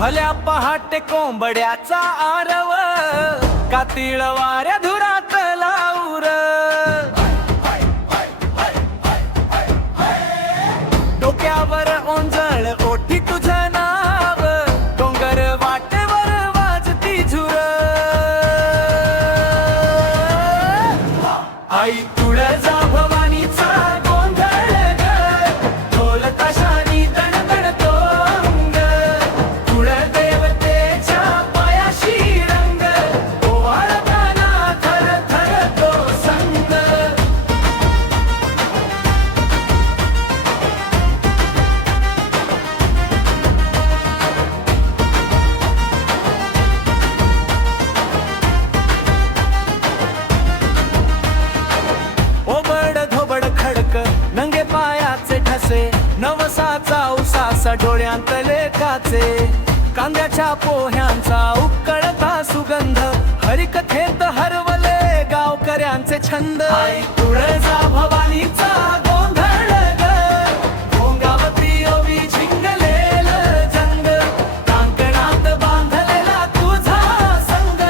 भल्या पहाटे कोंबड्याचा आरव, कातिळ वाऱ्या धुरात लाऊर. डोक्यावर ओंजळ ओठी तुझं नाव, डोंगर वाटेवर वाजती झुर. आई तुळजा भवानीचा गोंधळ ग, ढोल ताशानी दणदणतो अंग. कुळदेवतेच्या पायाशी रंग, ओवाळताना थरथरतो संग. ओबड धोबड खडक नंगे पायाचे ठसे, नवसाचा उसासा डोळ्यांत लेखाचे. कांद्याच्या पोह्यांचा उकळता सुगंध, हरिकथेत हरवले गावकऱ्यांचे छंद. आई तुळजा भवानीचा गोंधळ ग, भोंगावती ओवी झिंगलेलं जंग. कांकणात बांधलेला तुझा संग,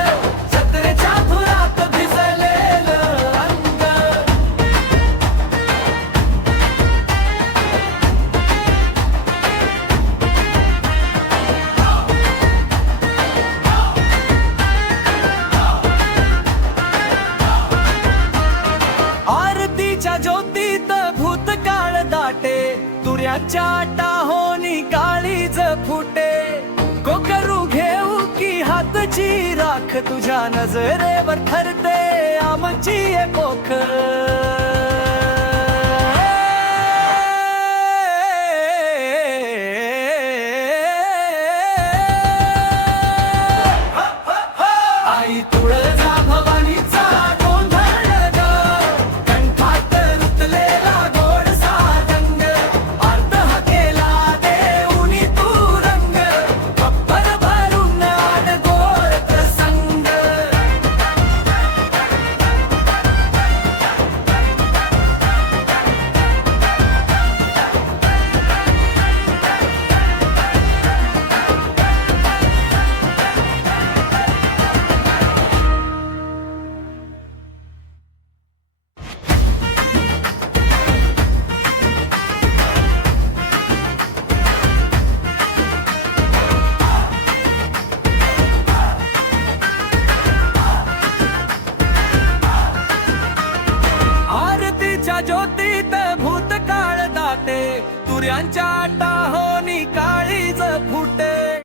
जत्रेच्या धुरात भिजलेलं अंग. आरतीच्या ज्योतीत भूतकाळ दाटे, तुऱ्याच्या टाहोनी काळीज फुटे. कोकरू घेऊ की हातची राख, तुझ्या नजरेवर ठरते आमची कोख. आई तुळजा भवानीचा गोंधळ ग, कंठात रुतलेला गोड सारंग. अर्ध हाकेला देऊनी तू रंग, गप्पर भरून आड गोड प्रसंग. आरतीच्या ज्योतीत भूतकाळ दाटे, तुऱ्यांच्या टाहोनी काळीज फुटे.